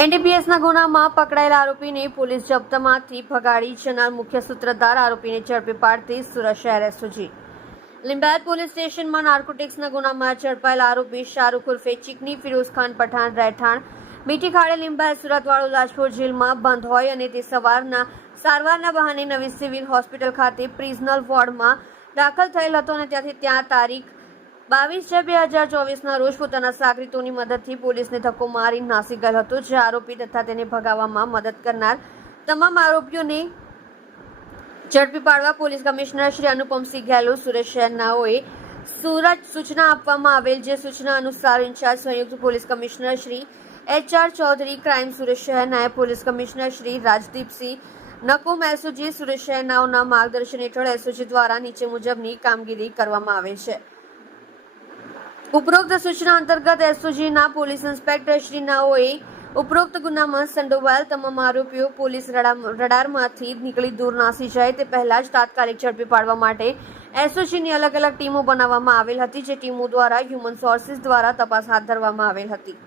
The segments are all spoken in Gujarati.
એનડીપીએસના ગુનામાં પકડાયેલા આરોપીને પોલીસ જપ્તમાંથી ભગાડી જનાર મુખ્ય સૂત્રધાર આરોપીને ઝડપી પાડતી સુરત શહેર એસઓજી. લિંબાયત પોલીસ સ્ટેશનમાં નાર્કોટિક્સના ગુનામાં ઝડપાયેલા આરોપી શાહરૂખ ઉર્ફે ચિકની, ફિરોઝ ખાન પઠાણ, રહેઠાણ, મીઠી ખાડે લિંબાયત, સુરતવાળો લાજપુર જેલમાં બંધ હોય અને તે સવારના સારવારના બહાને નવી સિવિલ હોસ્પિટલ ખાતે પ્રિઝનલ વોર્ડમાં દાખલ થયેલ હતો અને ત્યાંથી ત્યાં તારીખ બાવીસ છ બે હજાર ચોવીસના રોજ પોતાના સાગરીતોની મદદથી પોલીસને ધક્કો મારી નાસી ગયેલ હતો, જે આરોપી તથા તેને ભગાવવામાં મદદ કરનાર તમામ આરોપીઓને ઝડપી પાડવા પોલીસ કમિશનર શ્રી અનુપમસિંહ ગેહલોત સુરત શહેરનાઓએ સુરત સૂચના આપવામાં આવેલ, જે સૂચના અનુસાર ઇન્ચાર્જ સંયુક્ત police commissioner Shri H R Chaudhary, crime Surat શહેર નાયબ police commissioner Shri Rajdeepsinh Nakum SOG Surat શહેરનાઓના માર્ગદર્શન હેઠળ એસઓજી દ્વારા નીચે મુજબની કામગીરી કરવામાં આવે છે. ઉપરોક્ત સૂચના અંતર્ગત એસઓજીના પોલીસ ઇન્સ્પેક્ટર શ્રી નાઓએ ઉપરોક્ત ગુનામાં સંડોવાયેલ તમામ આરોપીઓ પોલીસ રડારમાંથી નીકળી દૂર નાસી જાય તે પહેલા જ તાત્કાલિક ઝડપી પાડવા માટે એસઓજીની અલગ અલગ ટીમો બનાવવામાં આવેલ હતી, જે ટીમો દ્વારા હ્યુમન સોર્સિસ દ્વારા તપાસ હાથ ધરવામાં આવેલ હતી.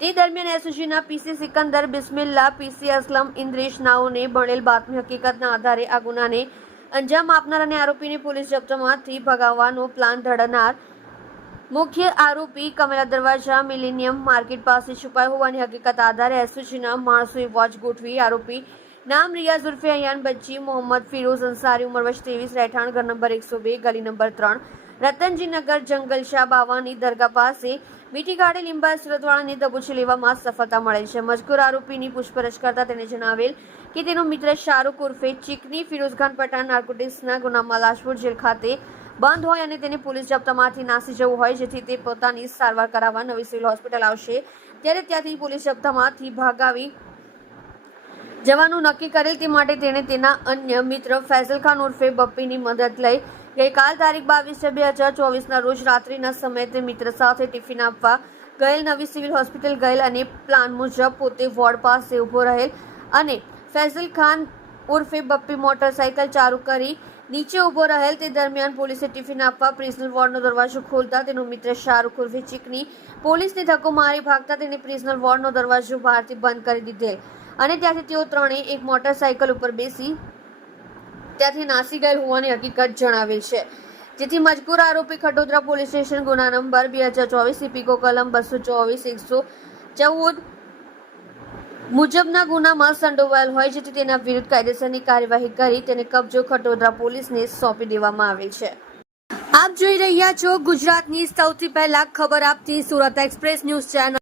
તે દરમિયાન એસઓજીના પીસી સિકંદર, બિસ્મિલ્લા પીસી અસલમ, ઇન્દ્રેશ નાઓને મળેલ બાતમી હકીકતના આધારે આ ગુનાને અંજામ આપનાર અને આરોપીને પોલીસ જપ્તમાંથી ભગાવવાનો પ્લાન ઘડનાર મુખ્ય આરોપી કમલા દરવાજા મિલેનિયમ માર્કેટ પાસે છુપાયો હોવાની હકીકત આધારે એસઓજીના માણસોએ વોચ ગોઠવી આરોપી નામ રિયાઝ ઉર્ફે અયાન બચ્ચી, મોહમ્મદ ફિરોઝ અંસારી ઉંમર વર્ષ ત્રેવીસ, રહેઠાણ ઘર નંબર એકસો બે, ગલી નંબર ત્રણ રતનજી નગર બાવાની દરગાહ પાસે મીઠી ગાડી લીંબા સુરતવાળાને દબોચી લેવામાં સફળતા મળે છે. મજકૂર આરોપીની પૂછપરછ કરતા તેને જણાવેલ કે તેનો મિત્ર શાહરૂખ ઉર્ફે ચિકની ફિરોઝખાન પઠાણ, નાર્કોટિક્સના ગુનામાં લાજપુર જેલ ખાતે બંધ હોય અને તેને પોલીસ જપ્તામાંથી નાસી જવું હોય, જેથી તે પોતાની સારવાર કરાવવા નવી સિવિલ હોસ્પિટલ આવશે. ત્યારે ત્યાંથી પોલીસ જપ્તામાંથી ભાગાવી જવાનું નક્કી કરેલ તે માટે તેણે તેના અન્ય મિત્ર ફૈઝલ ખાન ઉર્ફે બપ્પીની મદદ લઈ ગઈકાલ તારીખ બાવીસ બે હજાર ચોવીસના રોજ રાત્રિના સમયે તે મિત્ર સાથે ટિફિન આપવા ગયેલ, નવી સિવિલ હોસ્પિટલ ગયેલ અને પ્લાન મુજબ પોતે વોર્ડ પાસે ઊભો રહેલ અને ફૈઝલ ખાન ઉર્ફે બપ્પી મોટરસાયકલ ચાલુ કરી નીચે ઊભો રહેલ તે દરમિયાન પોલીસે ટિફિન આપવા પ્રિઝનલ વોર્ડનો દરવાજો ખોલતા તેનો મિત્ર શાહરૂખ ઉર્ફે ચીકની પોલીસને ધક્કો મારી ભાગતા તેને પ્રિઝનલ વોર્ડનો દરવાજો બહારથી બંધ કરી દીધેલ અને ત્યાંથી તેઓ ત્રણેય એક મોટરસાયકલ ઉપર બેસી ત્યાંથી નાસી ગયેલ હોવાની હકીકત જણાવેલ છે. જેથી મજકૂર આરોપી ખટોદરા પોલીસ સ્ટેશન ગુના નંબર બે હજાર ચોવીસ ઇપીકો કલમ બસો ચોવીસ, એકસો ચૌદ મુજબના ગુનામાં સંડોવાયેલ હોય જેથી તેના વિરુદ્ધ કાયદેસરની કાર્યવાહી કરી તેને કબજો ખટોદરા પોલીસને સોંપી દેવામાં આવેલ છે. આપ જોઈ રહ્યા છો ગુજરાતની સૌથી પહેલા ખબર આપતી સુરત એક્સપ્રેસ ન્યૂઝ ચેનલ.